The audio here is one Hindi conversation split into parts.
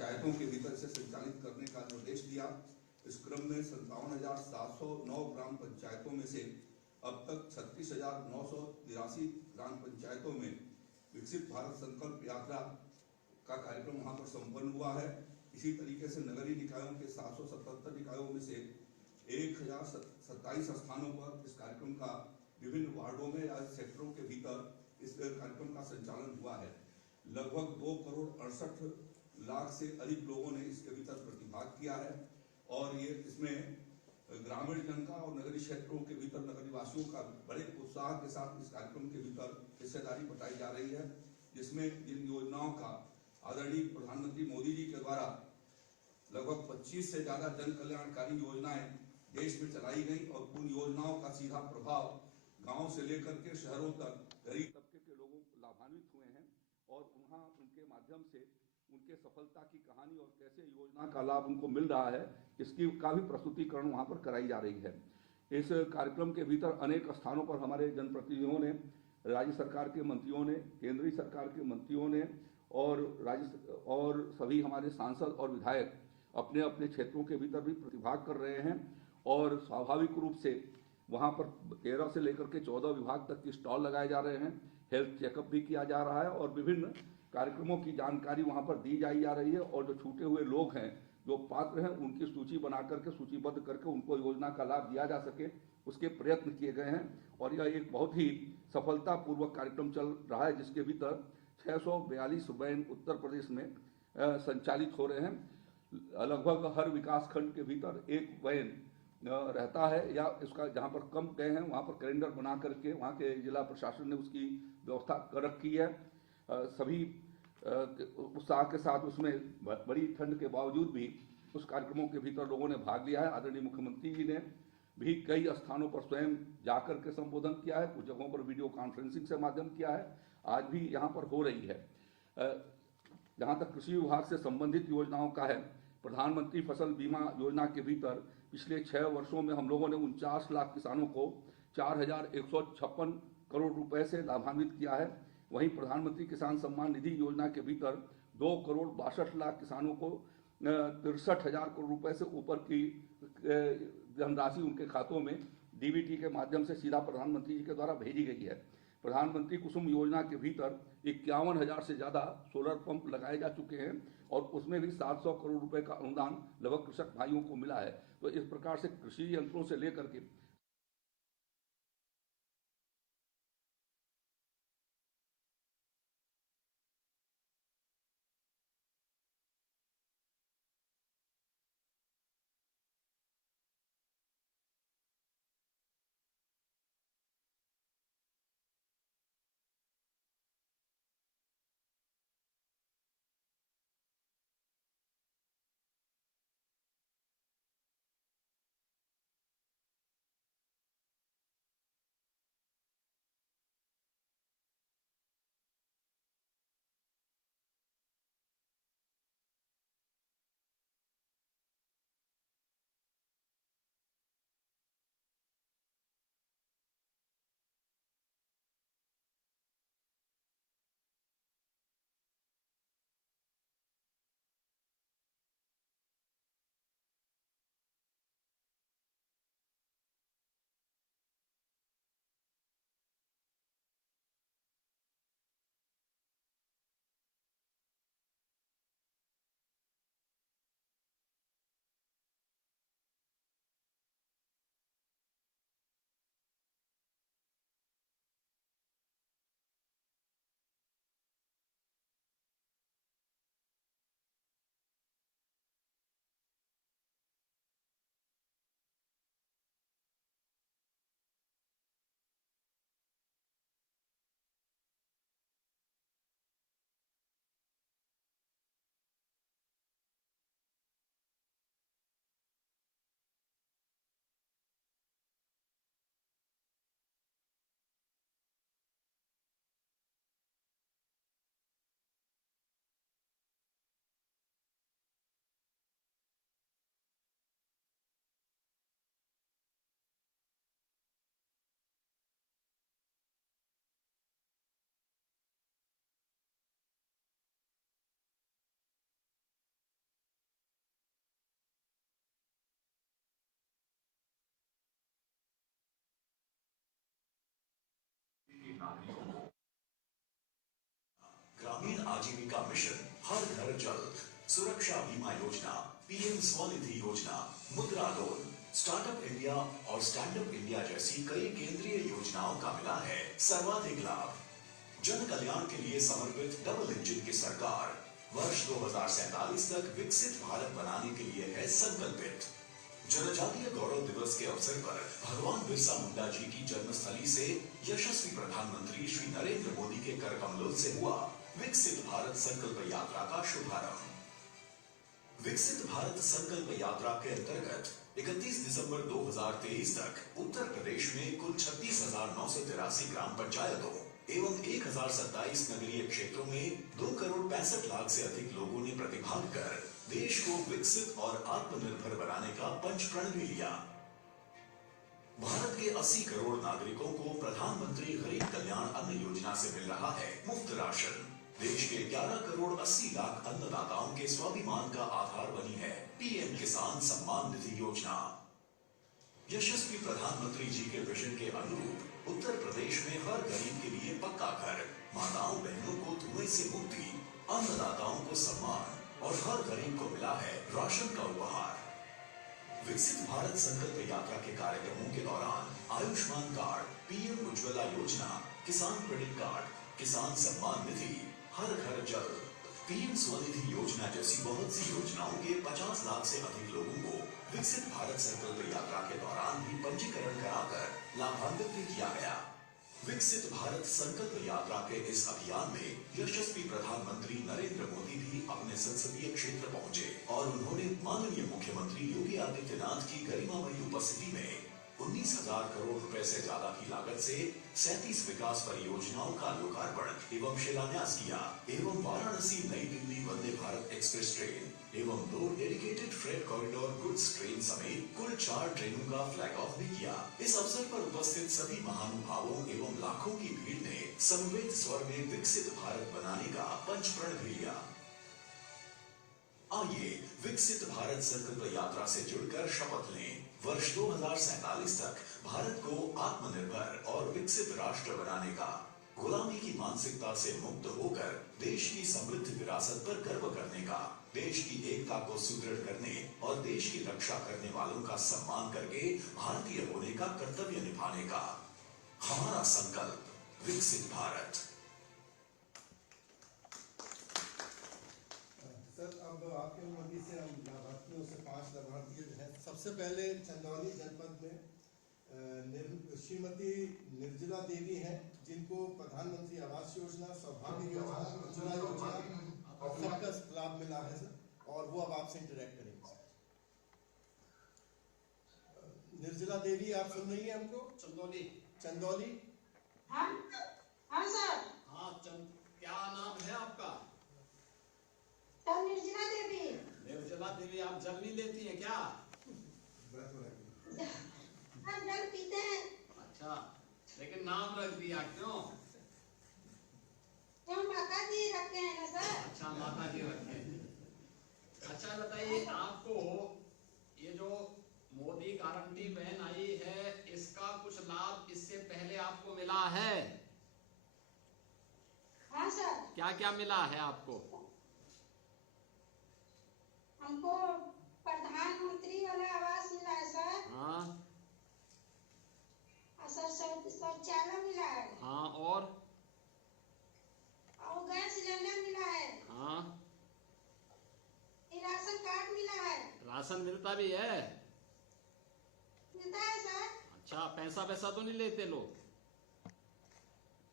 पंचायतों के भीतर इसे संचालित करने का निर्देश दिया। इस क्रम में 57,709 ग्राम पंचायतों में से अब तक 36,983 ग्राम पंचायतों में विकसित भारत संकल्प यात्रा का कार्यक्रम वहां पर संपन्न हुआ है। इसी तरीके से नगरीय निकायों के 777 निकायों में से 1027 स्थानों पर इस कार्यक्रम का विभिन्न वार्डों में या सेक्टरों के भीतर इस कार्यक्रम का संचालन हुआ है। लगभग 2,68 लाख से अधिक लोगों ने इसके भीतर प्रतिभाग किया है और ये इसमें ग्रामीण जनता और नगरीय क्षेत्रों के भीतर नगर निवासियों का बड़े उत्साह के साथ इस कार्यक्रम के भीतर हिस्सेदारी बताई जा रही है, जिसमें इन योजनाओं का आदरणीय प्रधानमंत्री मोदी जी के द्वारा लगभग 25 से ज्यादा जन कल्याणकारी योजनाएं देश में चलाई गई और उन योजनाओं का सीधा प्रभाव गांव से लेकर के शहरों तक गरीब तबके के लोगों लाभान्वित हुए हैं और वहां उनके माध्यम से उनके सफलता की कहानी और कैसे योजना का लाभ उनको मिल रहा है, इसकी का भी प्रस्तुतिकरण वहां पर कराई जा रही है। इस कार्यक्रम के भीतर अनेक स्थानों पर हमारे जनप्रतिनिधियों ने, राज्य सरकार के मंत्रियों ने, केंद्रीय सरकार के मंत्रियों ने और सभी हमारे सांसद और विधायक अपने अपने क्षेत्रों के भीतर भी प्रतिभाग कर रहे हैं और स्वाभाविक रूप से वहां पर 13 से लेकर के 14 विभाग तक की स्टॉल लगाए जा रहे हैं। हेल्थ चेकअप भी किया जा रहा है और विभिन्न कार्यक्रमों की जानकारी वहां पर दी जाई जा रही है और जो छूटे हुए लोग हैं, जो पात्र हैं, उनकी सूची बना करके सूचीबद्ध करके उनको योजना का लाभ दिया जा सके, उसके प्रयत्न किए गए हैं और यह एक बहुत ही सफलतापूर्वक कार्यक्रम चल रहा है, जिसके भीतर 642 वैन उत्तर प्रदेश में संचालित हो रहे हैं। लगभग हर विकास खंड के भीतर एक वैन रहता है या इसका जहां पर कम गए हैं वहां पर कैलेंडर बना करके वहां के जिला प्रशासन ने उसकी व्यवस्था कर रखी है। सभी उत्साह के साथ उसमें बड़ी ठंड के बावजूद भी उस कार्यक्रमों के भीतर लोगों ने भाग लिया है। आदरणीय मुख्यमंत्री जी ने भी कई स्थानों पर स्वयं जाकर के संबोधन किया है, कुछ जगहों पर वीडियो कॉन्फ्रेंसिंग से माध्यम किया है, आज भी यहाँ पर हो रही है। जहाँ तक कृषि विभाग से संबंधित योजनाओं का है, प्रधानमंत्री फसल बीमा योजना के भीतर पिछले 6 वर्षों में हम लोगों ने 49 लाख किसानों को 4,156 करोड़ रुपए से लाभान्वित किया है। वहीं प्रधानमंत्री किसान सम्मान निधि योजना के भीतर 2,62 करोड़ किसानों को 63,000 करोड़ रुपए से ऊपर की धनराशि उनके खातों में डीबीटी के माध्यम से सीधा प्रधानमंत्री जी के द्वारा भेजी गई है। प्रधानमंत्री कुसुम योजना के भीतर 51,000 से ज्यादा सोलर पंप लगाए जा चुके हैं और उसमें भी 700 करोड़ रुपए का अनुदान लगभग कृषक भाइयों को मिला है। तो इस प्रकार से कृषि यंत्रों से लेकर के आजीविका मिशन, हर घर जल, सुरक्षा बीमा योजना, पीएम स्वनिधि योजना, मुद्रा लोन, स्टार्टअप इंडिया और स्टैंडअप इंडिया जैसी कई केंद्रीय योजनाओं का मिला है सर्वाधिक लाभ। जन कल्याण के लिए समर्पित डबल इंजन की सरकार वर्ष 2047 तक विकसित भारत बनाने के लिए है संकल्पित। जनजातीय गौरव दिवस के अवसर पर भगवान बिरसा मुंडा जी की जन्मस्थली से यशस्वी प्रधानमंत्री श्री नरेंद्र मोदी के कर कमलों से हुआ विकसित भारत संकल्प यात्रा का शुभारंभ। विकसित भारत संकल्प यात्रा के अंतर्गत 31 दिसंबर 2023 तक उत्तर प्रदेश में कुल 36,983 ग्राम पंचायतों एवं 1,027 नगरीय क्षेत्रों में 2 करोड़ 65 लाख से अधिक लोगों ने प्रतिभाग कर देश को विकसित और आत्मनिर्भर बनाने का पंचप्रण भी लिया। भारत के 80 करोड़ नागरिकों को प्रधानमंत्री गरीब कल्याण अन्न योजना से मिल रहा है मुफ्त राशन। देश के 11 करोड़ 80 लाख अन्नदाताओं के स्वाभिमान का आधार बनी है पीएम किसान सम्मान निधि योजना। यशस्वी प्रधानमंत्री जी के विजन के अनुरूप उत्तर प्रदेश में हर गरीब के लिए पक्का घर, माताओं बहनों को धुएं से मुक्ति, अन्नदाताओं को सम्मान और हर गरीब को मिला है राशन का उपहार। विकसित भारत संकल्प यात्रा के कार्यक्रमों के दौरान आयुष्मान कार्ड, पीएम उज्ज्वला योजना, किसान क्रेडिट कार्ड, किसान सम्मान निधि, हर घर जल, पीएम स्वनिधि योजना जैसी बहुत सी योजनाओं के 50 लाख से अधिक लोगों को विकसित भारत संकल्प यात्रा के दौरान भी पंजीकरण कराकर लाभान्वित भी किया गया। विकसित भारत संकल्प यात्रा के इस अभियान में यशस्वी प्रधानमंत्री नरेंद्र मोदी भी अपने संसदीय क्षेत्र पहुंचे और उन्होंने माननीय मुख्यमंत्री योगी आदित्यनाथ की गरिमामयी उपस्थिति में 19,000 करोड़ रुपए से ज्यादा की लागत से 37 विकास परियोजनाओं का लोकार्पण एवं शिलान्यास किया एवं वाराणसी नई दिल्ली वंदे भारत एक्सप्रेस ट्रेन एवं 2 dedicated freight corridor goods train समेत कुल 4 ट्रेनों का फ्लैग ऑफ भी किया। इस अवसर पर उपस्थित सभी महानुभावों एवं लाखों की भीड़ ने समवेत स्वर में विकसित भारत बनाने का पंचप्रण भी लिया। आइए विकसित भारत संकल्प यात्रा से जुड़कर शपथ लें। वर्ष 2047 तक भारत को आत्मनिर्भर और विकसित राष्ट्र बनाने का, गुलामी की मानसिकता से मुक्त होकर देश की समृद्ध विरासत पर गर्व करने का, देश की एकता को सुदृढ़ करने और देश की रक्षा करने वालों का सम्मान करके भारतीय होने का कर्तव्य निभाने का। हमारा संकल्प विकसित भारत। सर, अब आपके मंडी से हम लाभार्थियों से 5 लाभार्थी हैं। सबसे पहले चंदौली जनपद में श्रीमती निर्जला देवी हैं, जिनको प्रधानमंत्री आवास योजना, सौभाग्य योजना, उज्ज्वला योजना सबका लाभ मिला है सर, और वो अब आपसे इंटरेक्ट करेंगे। निर्जला देवी, आप सुन रही हैं हमको? चंदौली। चंदौली। हाँ हाँ सर। हाँ, क्या नाम है आपका? सर निर्जला देवी। निर्जला देवी, आप जल नहीं लेती हैं क्या? हम जल पीते हैं। अच्छा, लेकिन नाम रख दिया क्यों? क्यों, माता जी रखते हैं ना सर। अच्छा, माता जी रखते हैं। अच्छा बताइए, आपको ये जो मोदी गारंटी वैन आई है, इसका कुछ लाभ इससे पहले आपको मिला है? हाँ सर। क्या क्या मिला है आपको? हमको प्रधानमंत्री वाला आवास मिला है सर। हाँ। सर शौचालय मिला है। हाँ, और गैस सिलेंडर मिला है। हाँ। राशन कार्ड मिला है। राशन मिलता भी है? मिलता है सर। अच्छा, पैसा तो नहीं लेते लोग?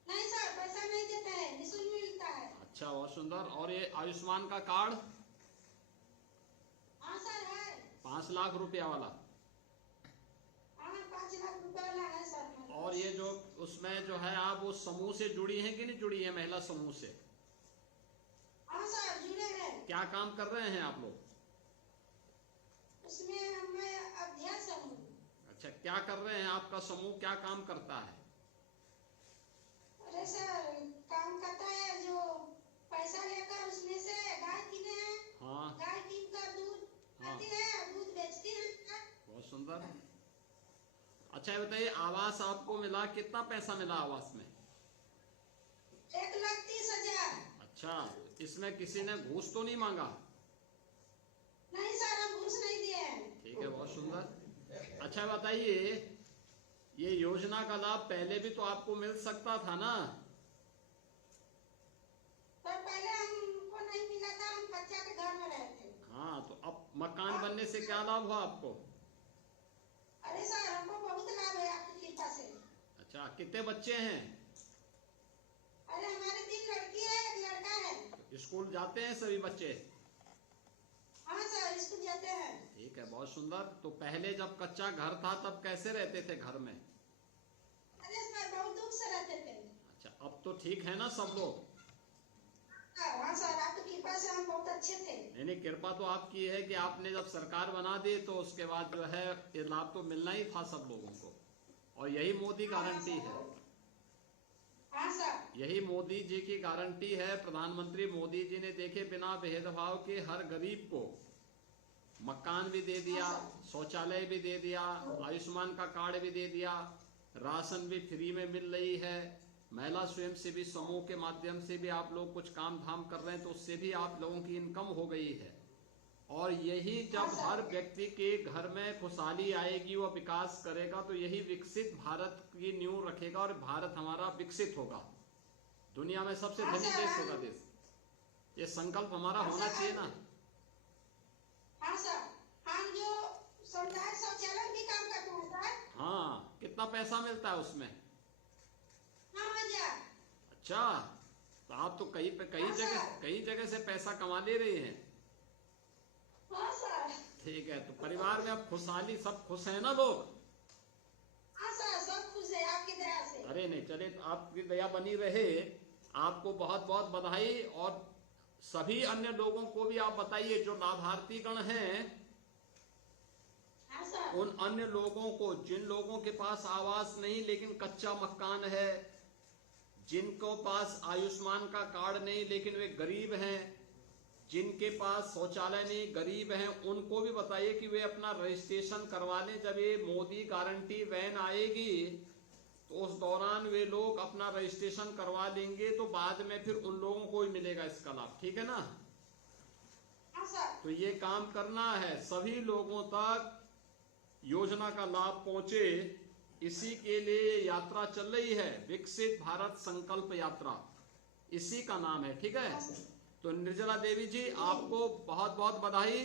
नहीं सर, पैसा नहीं देते हैं, निःशुल्क मिलता है। अच्छा, बहुत सुंदर। और ये आयुष्मान का कार्ड? हाँ सर है। 5 लाख रुपया वाला? हाँ, 5 लाख रुपए वाला है सर। और ये जो उसमें जो है, आप उस समूह से जुड़ी हैं कि नहीं जुड़ी है, महिला समूह से? हाँ सर, जुड़े हैं। क्या काम कर रहे हैं आप लोग? उसमें मैं अध्यक्ष हूँ। अच्छा, क्या कर रहे हैं? आपका समूह क्या काम करता है? अरे सर, काम करता है जो पैसा लेकर उसमें से गाय किने हैं। हाँ। गाय कीन कर दूध आती है, दूध बेचती है। बहुत सुंदर। अच्छा, ये बताइए, आवास आपको मिला, कितना पैसा मिला आवास में? 1,30,000। अच्छा, इसमें किसी ने घूस तो नहीं मांगा? नहीं सर, हम घूस नहीं दिए हैं। ठीक है, बहुत सुंदर। अच्छा बताइए, ये योजना का लाभ पहले भी तो आपको मिल सकता था ना? पर पहले हमको नहीं मिला था, हम कच्चा के घर में रहते। हाँ, तो अब मकान बनने से क्या लाभ हुआ आपको? अरे सर, हमको बहुत लाभ है आपकी कृपा से। अच्छा, कितने बच्चे हैं? अरे हमारे 3 लड़की है, 1 लड़का है। स्कूल जाते हैं सभी बच्चे? हाँ सर, स्कूल जाते हैं। ठीक है, बहुत सुंदर। तो पहले जब कच्चा घर था तब कैसे रहते थे घर में? अरे सर, बहुत दुख से रहते थे। अच्छा, अब तो ठीक है ना सब लोग? हाँ सर, आपकी कृपा से हम बहुत अच्छे थे। नहीं, कृपा तो आपकी है कि आपने जब सरकार बना दी तो उसके बाद जो है ये लाभ तो मिलना ही था सब लोगों को, और यही मोदी गारंटी है। हाँ सर। यही मोदी जी की गारंटी है। प्रधानमंत्री मोदी जी ने देखे बिना भेदभाव के हर गरीब को मकान भी दे दिया, शौचालय भी दे दिया, आयुष्मान का कार्ड भी दे दिया, राशन भी फ्री में मिल रही है। महिला स्वयंसेवी समूह के माध्यम से भी आप लोग कुछ काम धाम कर रहे हैं तो उससे भी आप लोगों की इनकम हो गई है। और यही जब हर व्यक्ति के घर में खुशहाली आएगी, वह विकास करेगा, तो यही विकसित भारत की नींव रखेगा और भारत हमारा विकसित होगा, दुनिया में सबसे धनी देश होगा देश। ये संकल्प हमारा होना चाहिए ना। हाँ सर, हम जो समुदाय शौचालय भी काम करते हैं सर। हाँ, कितना पैसा मिलता है उसमें? 9,000। अच्छा, तो आप तो कई जगह से पैसा कमा ले रहे हैं। हाँ सर। ठीक है, तो परिवार में अब खुशहाली, सब खुश है ना लोग? हाँ सर, सब खुश है आपकी दया से। अरे नहीं, चले, तो आपकी दया बनी रहे। आपको बहुत बहुत बधाई। और सभी अन्य लोगों को भी आप बताइए जो लाभार्थी गण हैं, हाँ सर। उन अन्य लोगों को, जिन लोगों के पास आवास नहीं लेकिन कच्चा मकान है, जिनको पास आयुष्मान का कार्ड नहीं लेकिन वे गरीब हैं, जिनके पास शौचालय नहीं, गरीब हैं, उनको भी बताइए कि वे अपना रजिस्ट्रेशन करवा लें। जब ये मोदी गारंटी वैन आएगी तो उस दौरान वे लोग अपना रजिस्ट्रेशन करवा लेंगे, तो बाद में फिर उन लोगों को ही मिलेगा इसका लाभ। ठीक है ना? हाँ सर। तो ये काम करना है, सभी लोगों तक योजना का लाभ पहुंचे, इसी के लिए यात्रा चल रही है, विकसित भारत संकल्प यात्रा, इसी का नाम है। ठीक है? तो निर्जला देवी जी, आपको बहुत बहुत बधाई,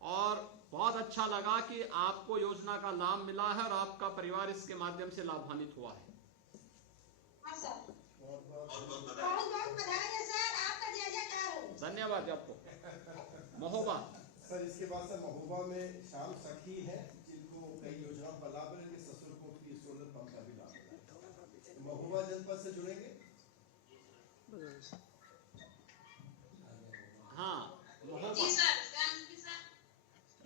और बहुत अच्छा लगा कि आपको योजना का लाभ मिला है और आपका परिवार इसके माध्यम से लाभान्वित हुआ है। हाँ सर, बहुत बहुत बधाई है सर, आपका जय जयकार हो। धन्यवाद आपको। महोबा सर, इसके बाद सर महोबा में श्याम सखी है जिनको कई योजनाओं का लाभ है, जिनके ससुर को फ्री सोलर पंप का भी लाभ है। तो महोबा जनपद से जुड़ेंगे। हाँ, महोबा। जी सर, श्याम जी सर।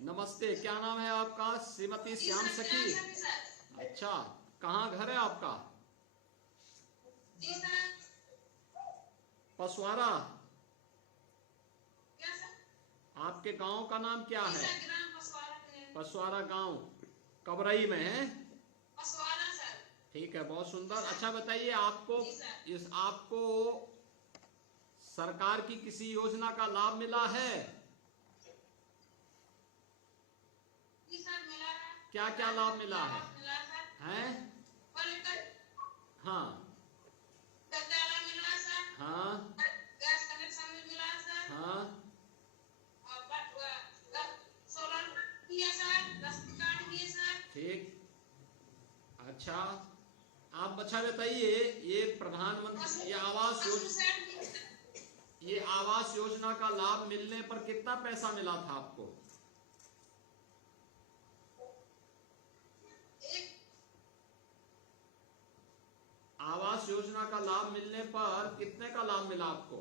नमस्ते, क्या नाम है आपका? श्रीमती श्याम सखी। सर। अच्छा, कहाँ घर है आपका? जी सर। पसवारा। क्या सर? आपके गांव का नाम क्या है? ग्राम पसवारा है। पसवारा गांव कबरई में है? पसवारा सर। ठीक है, बहुत सुंदर। अच्छा बताइए, आपको सरकार की किसी योजना का लाभ मिला है? जी सर, मिला है। क्या क्या लाभ मिला है? मिला सर। हैं? हाँ शौचालय मिला सर। हाँ गैस कनेक्शन भी मिला सर। हाँ। और सोलर दिया सर, राशन कार्ड दिए सर। ठीक। अच्छा, आप अच्छा बताइए, ये प्रधानमंत्री ये आवास योजना का लाभ मिलने पर कितना पैसा मिला था आपको? आवास योजना का लाभ मिलने पर कितने का लाभ मिला आपको?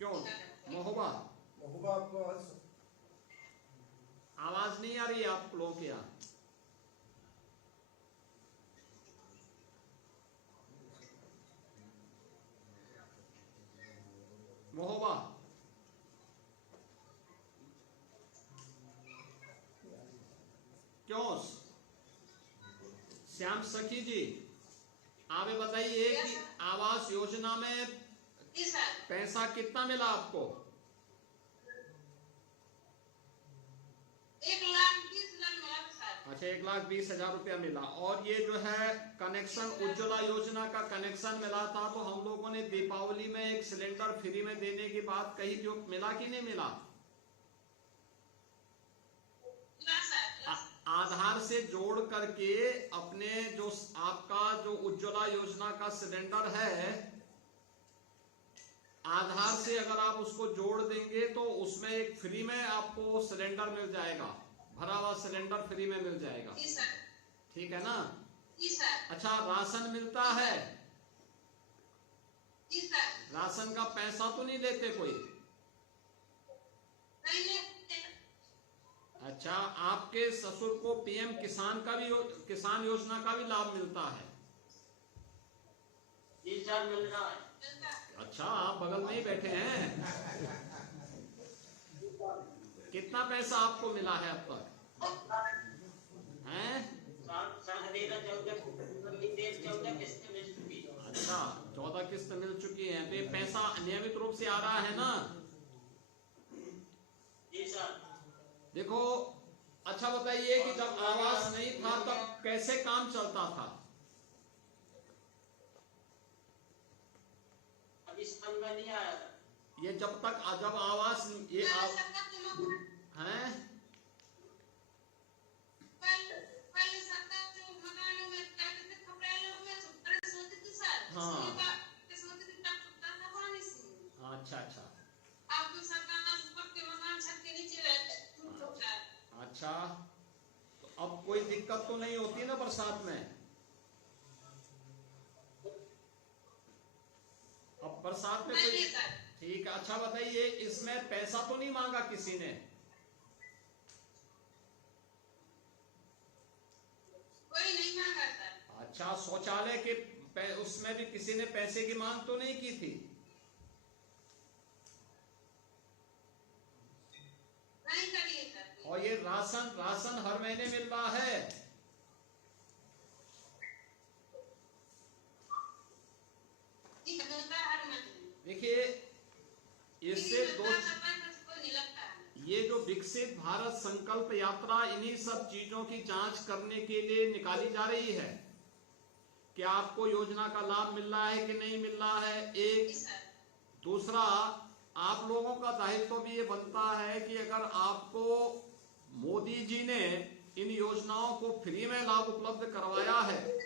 क्यों? महोबा, महोबा आपको आवाज नहीं आ रही है आप लोगों के यहाँ? महोबा, क्यों श्याम सखी जी, आप ये बताइए कि आवास योजना में जी सर। पैसा कितना मिला आपको? 1,20,000 मिला सर। अच्छा, 1,20,000 रुपया मिला। और ये जो है कनेक्शन, उज्ज्वला योजना का कनेक्शन मिला था, तो हम लोगों ने दीपावली में एक सिलेंडर फ्री में देने की बात कही, जो मिला कि नहीं मिला? मिला सर। आधार से जोड़ करके अपने जो आपका जो उज्ज्वला योजना का सिलेंडर है, आधार से अगर आप उसको जोड़ देंगे तो उसमें एक फ्री में आपको सिलेंडर मिल जाएगा, भरा हुआ सिलेंडर फ्री में मिल जाएगा। जी सर। ठीक है ना? जी सर। अच्छा, राशन मिलता है? जी सर। राशन का पैसा तो नहीं लेते कोई? नहीं लेते। अच्छा, आपके ससुर को पीएम किसान का भी, किसान योजना का भी लाभ मिलता है? जी सर, मिल रहा है। मिलता है। अच्छा, आप बगल में ही बैठे हैं। कितना पैसा आपको मिला है अब तक? हैं? सर 14 किस्त मिल चुकी है। अच्छा, 14 किस्त मिल चुकी है, तो ये पैसा नियमित रूप से आ रहा है ना? जी सर। देखो, अच्छा बताइए कि जब आवास नहीं था तब कैसे काम चलता था? अभी समझ में नहीं आया था। ये जब आवास ये हैं? पहले सरकार जो मकानों में कहते थे खपड़े लोग में सुपर सोचते थे सर। हाँ। इसलिए बात सोचते थे तब सुनता था पानी से। अच्छा अच्छा अब तो सरकार ऊपर के मकान छत के नीचे रहते। अच्छा, तो अब कोई दिक्कत तो नहीं होती ना बरसात में? अब बरसात में कोई, नहीं सर। ठीक है। अच्छा बताइए, इसमें पैसा तो नहीं मांगा किसी ने? कोई नहीं मांगा सर। अच्छा, शौचालय के उसमें भी किसी ने पैसे की मांग तो नहीं की थी? नहीं करिए सर। और ये राशन हर महीने मिल रहा है? जी मिलता है हर महीने। देखिए, इससे दो, को नहीं लगता है। ये जो विकसित भारत संकल्प यात्रा, इन्हीं सब चीजों की जांच करने के लिए निकाली जा रही है कि आपको योजना का लाभ मिल रहा है कि नहीं मिल रहा है, एक। जी सर। दूसरा, आप लोगों का दायित्व भी ये बनता है कि अगर आपको मोदी जी ने इन योजनाओं को फ्री में लाभ उपलब्ध करवाया है,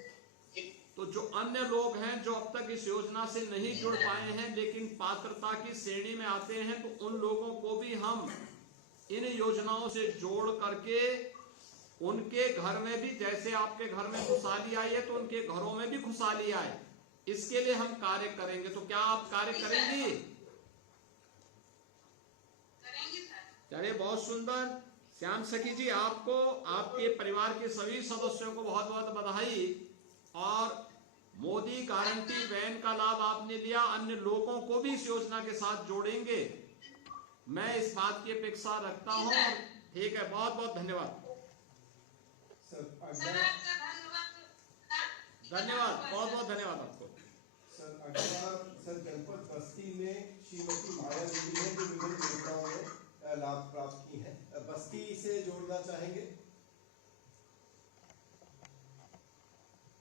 तो जो अन्य लोग हैं जो अब तक इस योजना से नहीं जुड़ पाए हैं लेकिन पात्रता की श्रेणी में आते हैं, तो उन लोगों को भी हम इन योजनाओं से जोड़ करके उनके घर में भी, जैसे आपके घर में खुशहाली आई है तो उनके घरों में भी खुशहाली आए, इसके लिए हम कार्य करेंगे। तो क्या आप कार्य करेंगी? करेंगे सर। चलिए, बहुत सुंदर। श्याम सखी जी, आपको, आपके परिवार के सभी सदस्यों को बहुत बहुत बधाई। और मोदी गारंटी वैन का लाभ आपने लिया, अन्य लोगों को भी इस योजना के साथ जोड़ेंगे, मैं इस बात की अपेक्षा रखता हूं। ठीक है, बहुत बहुत धन्यवाद। सर सर अगला आपका धन्यवाद। धन्यवाद, बहुत बहुत धन्यवाद आपको। सर अगला सर जनपद बस्ती में श्रीमती माया देवी है, जो विभिन्न योजनाओं में लाभ प्राप्त की है, बस्ती से जोड़ना चाहेंगे।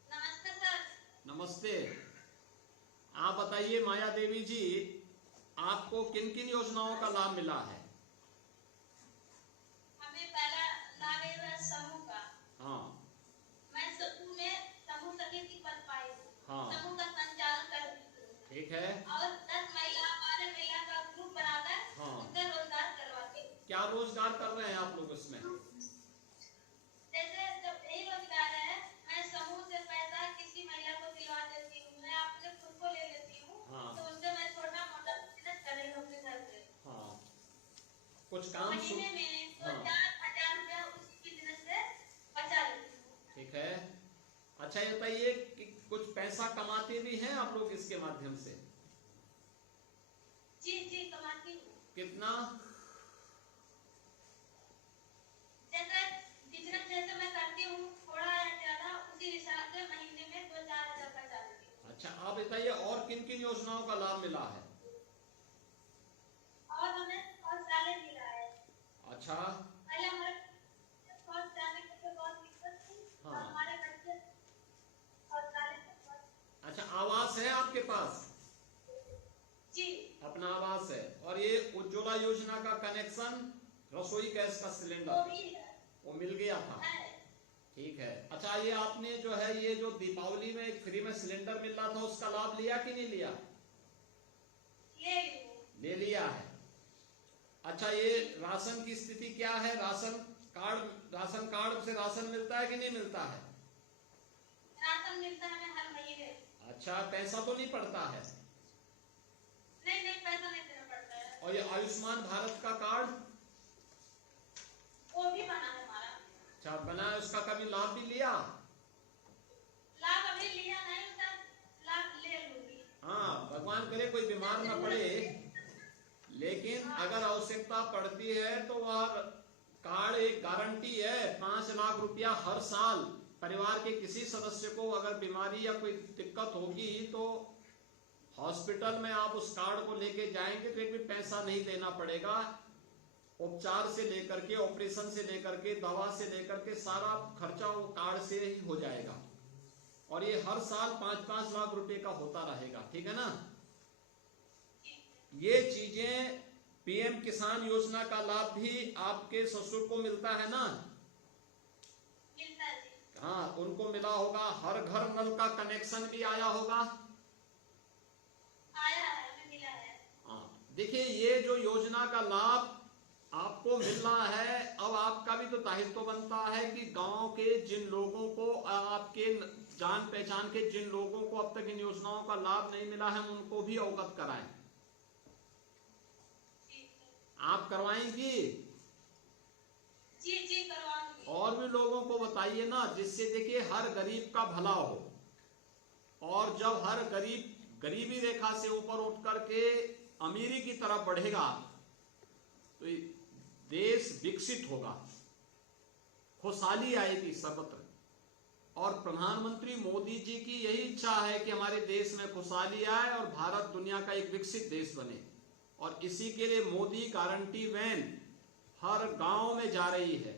नमस्ते सर। नमस्ते। आप बताइए माया देवी जी, आपको किन किन योजनाओं का लाभ मिला है? हमें पहला लाभ है समूह का। हाँ मैं समूह में समूह समिति पद पाई हूँ। हाँ, समूह का संचालन कर रही हूँ। ठीक है। और 10 महिला का ग्रुप बनाकर हाँ। उनका रोजगार करवाते हैं। क्या रोजगार कर रहे हैं आप लोग इसमें? जैसे जब यही रोजगार है, मैं समूह से पैसा किसी महिला को दिलवा देती हूँ, मैं अपने खुद को ले लेती हूँ। हाँ। तो उससे मैं छोटा मोटा बिजनेस कर रही हूँ अपने घर से। हाँ, कुछ काम महीने में हाँ। 4,000 रुपया उस बिजनेस से बचा लेती हूँ। ठीक है। अच्छा, ये बताइए कि कुछ पैसा कमाते भी हैं आप लोग इसके माध्यम से? जी जी कमाती हूँ। कितना? जैसे बिजनेस जैसे मैं कर योजनाओं का लाभ मिला है? और हमें शौचालय मिला है। अच्छा, पहले हमारे शौच जाने के लिए बहुत दिक्कत थी। और हाँ। हमारे बच्चे शौचालय से बहुत। अच्छा, आवास है आपके पास? जी अपना आवास है। और ये उज्ज्वला योजना का कनेक्शन, रसोई गैस का वो सिलेंडर, भी है। वो मिल गया था? ठीक है। अच्छा, ये आपने जो है ये जो दीपावली में एक फ्री में सिलेंडर मिल रहा था, उसका लाभ लिया कि नहीं लिया? ले लिया है। अच्छा, ये राशन की स्थिति क्या है? राशन कार्ड से राशन मिलता है कि नहीं मिलता है? राशन मिलता है हमें हर महीने। अच्छा, पैसा तो नहीं पड़ता है? नहीं पैसा नहीं देना पड़ता है। और ये आयुष्मान भारत का कार्ड वो भी बना है हमारा। अच्छा बना है, उसका कभी लाभ भी लिया? लाभ अभी लिया नहीं, उसका लाभ ले लूंगी। हाँ, भगवान करे कोई बीमार न पड़े, लेकिन अगर आवश्यकता पड़ती है तो वह कार्ड एक गारंटी है। 5 लाख रुपया हर साल परिवार के किसी सदस्य को अगर बीमारी या कोई दिक्कत होगी तो हॉस्पिटल में आप उस कार्ड को लेके जाएंगे तो एक भी पैसा नहीं देना पड़ेगा। उपचार से लेकर के, ऑपरेशन से लेकर के, दवा से लेकर के सारा खर्चा वो कार्ड से ही हो जाएगा। और ये हर साल 5-5 लाख रुपए का होता रहेगा। ठीक है ना? ये चीजें पीएम किसान योजना का लाभ भी आपके ससुर को मिलता है ना? मिलता है जी। हाँ, उनको मिला होगा। हर घर नल का कनेक्शन भी आया होगा। आया है, हमें मिला है। हाँ, देखिए ये जो योजना का लाभ आपको मिल रहा है, अब आपका भी तो दायित्व बनता है कि गांव के जिन लोगों को, आपके जान पहचान के जिन लोगों को अब तक इन योजनाओं का लाभ नहीं मिला है, उनको भी अवगत कराएं। आप करवाएंगी? जी करवाऊंगी। और भी लोगों को बताइए ना, जिससे देखिए हर गरीब का भला हो। और जब हर गरीब गरीबी रेखा से ऊपर उठ करके अमीरी की तरफ बढ़ेगा तो देश विकसित होगा, खुशहाली आएगी सर्वत्र। और प्रधानमंत्री मोदी जी की यही इच्छा है कि हमारे देश में खुशहाली आए और भारत दुनिया का एक विकसित देश बने। और इसी के लिए मोदी गारंटी वैन हर गांव में जा रही है,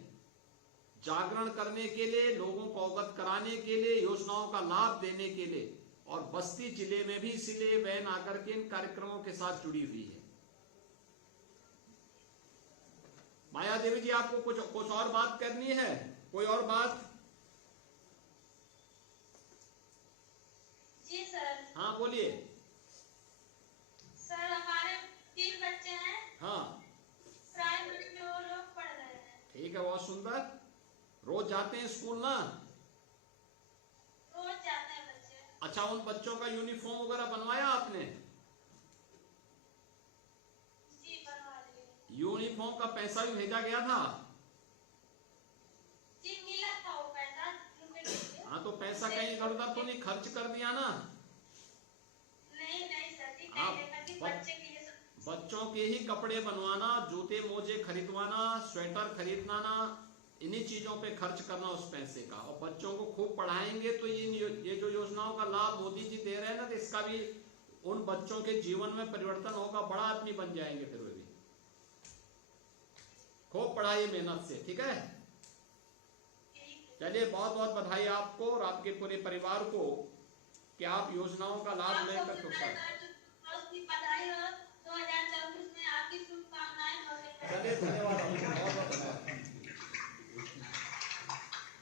जागरण करने के लिए, लोगों को अवगत कराने के लिए, योजनाओं का लाभ देने के लिए। और बस्ती जिले में भी इसीलिए वैन आकर के इन कार्यक्रमों के साथ जुड़ी हुई है। माया देवी जी, आपको कुछ और बात करनी है? कोई और बात? जी सर। हाँ बोलिए। सर हमारे 3 बच्चे हैं। हाँ, प्राइवेट में वो लोग पढ़ रहे हैं। ठीक है, बहुत सुंदर। रोज जाते हैं स्कूल ना? रोज जाते हैं बच्चे। अच्छा, उन बच्चों का यूनिफॉर्म वगैरह बनवाया आपने? जी बनवा दिए। यूनिफॉर्म का पैसा भी भेजा गया था? जी मिला था वो पैसा उनके लिए। हाँ, तो पैसा कहीं इधर उधर तो नहीं खर्च कर दिया ना? नहीं सर जी, आप नहीं देखा कि बच्चे के लिए सब। बच्चों के ही कपड़े बनवाना, जूते मोजे खरीदवाना, स्वेटर खरीदना, इन्हीं चीजों पे खर्च करना उस पैसे का। और बच्चों को खूब पढ़ाएंगे तो ये जो योजनाओं का लाभ मोदी जी दे रहे हैं ना, तो इसका भी उन बच्चों के जीवन में परिवर्तन होगा, बड़ा आदमी बन जाएंगे फिर वे भी। खूब पढ़ाइए मेहनत से, ठीक है? चलिए, बहुत बहुत बधाई आपको और आपके पूरे परिवार को कि आप योजनाओं का लाभ लेकर खुश हैं। बधाई हो 2024 में, आपकी शुभकामनाएं। चलिए, धन्यवाद, बहुत बहुत धन्यवाद।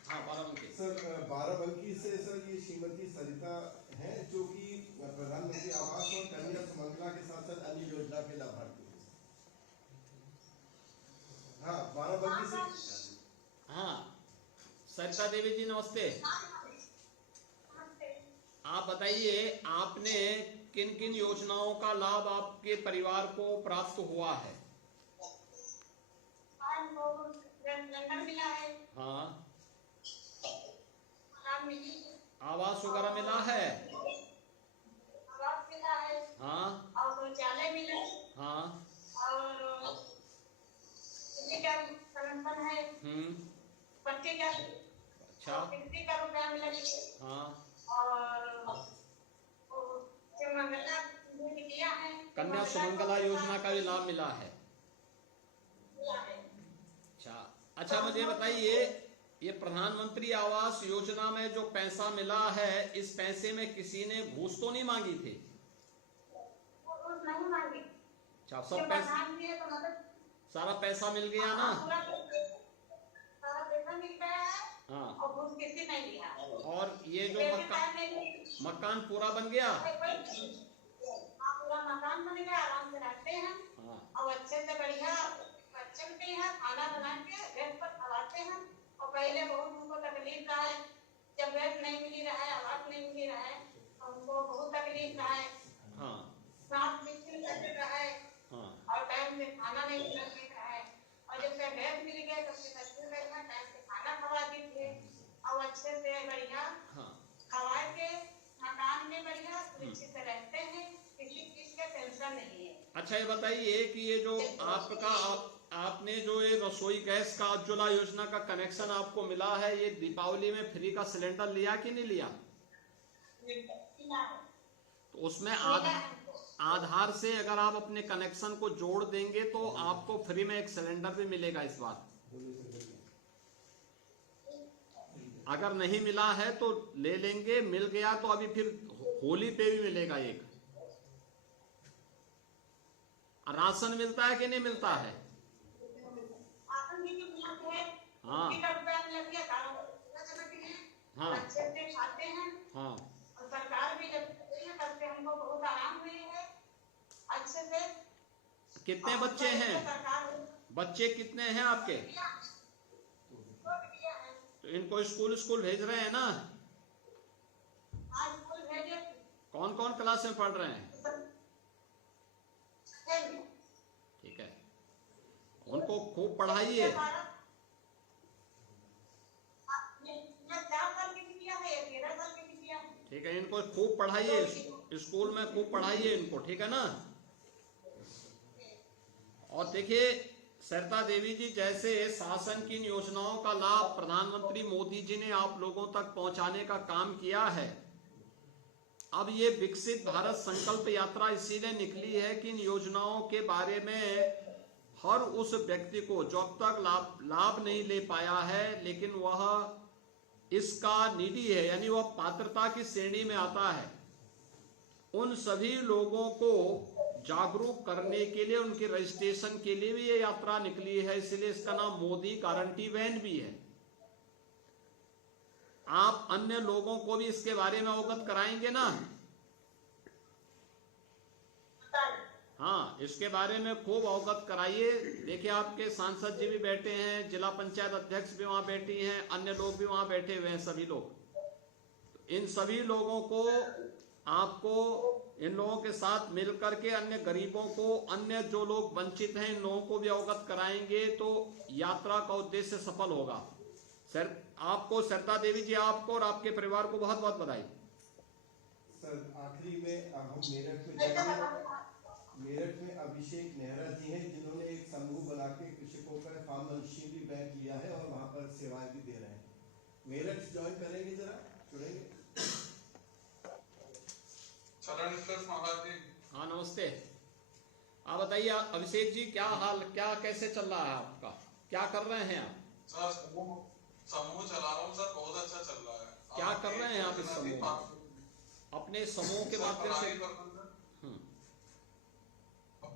हाँ, बाराबंकी सर, बाराबंकी से सर ये श्रीमती सरिता हैं, जो कि प्रधानमंत्री आवास और कन्या सुमंगला के साथ साथ अन्य योजना के लाभार्थी हैं। हाँ, बाराबंकी से। हाँ, सरिता देवी जी नमस्ते। आप बताइए, आपने किन किन योजनाओं का लाभ आपके परिवार को प्राप्त हुआ है? मिला है। हाँ, आवास वगैरह मिला है? मिला है। हाँ और शौचालय मिला है। हाँ। और बिजली का कनेक्शन है। पट्टे का। अच्छा। बिजली का रुपया मिला है। हाँ। और बिटिया है। कन्या सुमंगला योजना का भी लाभ मिला है। अच्छा मुझे बताइए, ये प्रधानमंत्री आवास योजना में जो पैसा मिला है, इस पैसे में किसी ने घूस तो नहीं मांगी थी? नहीं मांगी। अच्छा, सब पैसा, सारा पैसा मिल गया ना? सारा पैसा मिल गया है हाँ। और घूस किसी नहीं लिया। और ये जो मकान पूरा बन गया? पूरा मकान बन गया, आराम से रहते हैं। हाँ। और अच्छे से बढ़िया बच्चे भी हैं, खाना बना के गैस पर खवाते हैं। और पहले बहुत उनको तकलीफ रहा है, जब गैस नहीं मिली रहा है, आवाज नहीं मिली रहा है, तो उनको बहुत तकलीफ रहा है। हाँ। सांस मुश्किल करते रहा है। हाँ। और टाइम से खाना नहीं मिल रहा है। और जब से गैस मिल गया तब से बच्चे बढ़िया टाइम से खाना खवा दीजिए और अच्छे से बढ़िया हाँ। खवा के मकान में बढ़िया सुरक्षित से रहते हैं, किसी चीज का टेंशन नहीं है। अच्छा ये बताइए कि ये जो आपने जो ये रसोई गैस का उज्ज्वला योजना का कनेक्शन आपको मिला है, ये दीपावली में फ्री का सिलेंडर लिया कि नहीं लिया? तो उसमें आधार से अगर आप अपने कनेक्शन को जोड़ देंगे तो आपको फ्री में एक सिलेंडर भी मिलेगा इस बार। अगर नहीं मिला है तो ले लेंगे, मिल गया तो अभी फिर होली पे भी मिलेगा एक। राशन मिलता है कि नहीं मिलता है? हाँ। हाँ। अच्छे से खाते हैं। हाँ। और सरकार भी जब करते हमको बहुत आराम हुई है। अच्छे से। कितने बच्चे हैं? बच्चे कितने हैं आपके? तो इनको स्कूल भेज रहे हैं ना? आज स्कूल भेजे। कौन कौन क्लास में पढ़ रहे हैं? ठीक है, उनको खूब पढ़ाइए। ठीक है, इनको खूब पढ़ाइए, स्कूल में खूब पढ़ाइए इनको, ठीक है ना? और देखिए सरिता देवी जी, जैसे शासन की इन योजनाओं का लाभ प्रधानमंत्री मोदी जी ने आप लोगों तक पहुंचाने का काम किया है। अब ये विकसित भारत संकल्प यात्रा इसीलिए निकली है कि इन योजनाओं के बारे में हर उस व्यक्ति को जो अब तक लाभ नहीं ले पाया है, लेकिन वह इसका नीडी है, यानी वह पात्रता की श्रेणी में आता है, उन सभी लोगों को जागरूक करने के लिए, उनके रजिस्ट्रेशन के लिए भी ये यात्रा निकली है। इसलिए इसका नाम मोदी गारंटी वैन भी है। आप अन्य लोगों को भी इसके बारे में अवगत कराएंगे ना? हाँ, इसके बारे में खूब अवगत कराइए। देखिए आपके सांसद जी भी बैठे हैं, जिला पंचायत अध्यक्ष भी वहां बैठी हैं, अन्य लोग भी वहां बैठे हुए हैं, सभी लोग। इन सभी लोगों को आपको इन लोगों के साथ मिलकर के अन्य गरीबों को, अन्य जो लोग वंचित हैं, इन लोगों को भी अवगत कराएंगे तो यात्रा का उद्देश्य सफल होगा। सर आपको, सरिता देवी जी, आपको और आपके परिवार को बहुत बहुत बधाई। सर आखिरी में अब हम मेरठ में जाएंगे। मेरठ में अभिषेक नेहरा जी हैं, जिन्होंने एक समूह बना के कृषकों का फार्म मशीनरी बैंक लिया है और वहाँ पर सेवाएं भी दे रहे हैं। मेरठ ज्वाइन करेंगे, जरा जुड़ेंगे। महाराज जी। हाँ नमस्ते। आप बताइए अभिषेक जी, क्या हाल, क्या कैसे चल रहा है आपका, क्या कर रहे हैं आप? सर समूह चला रहा हूँ सर, बहुत अच्छा चल रहा है। क्या कर रहे हैं आप इस समूह में? अपने समूह के माध्यम से?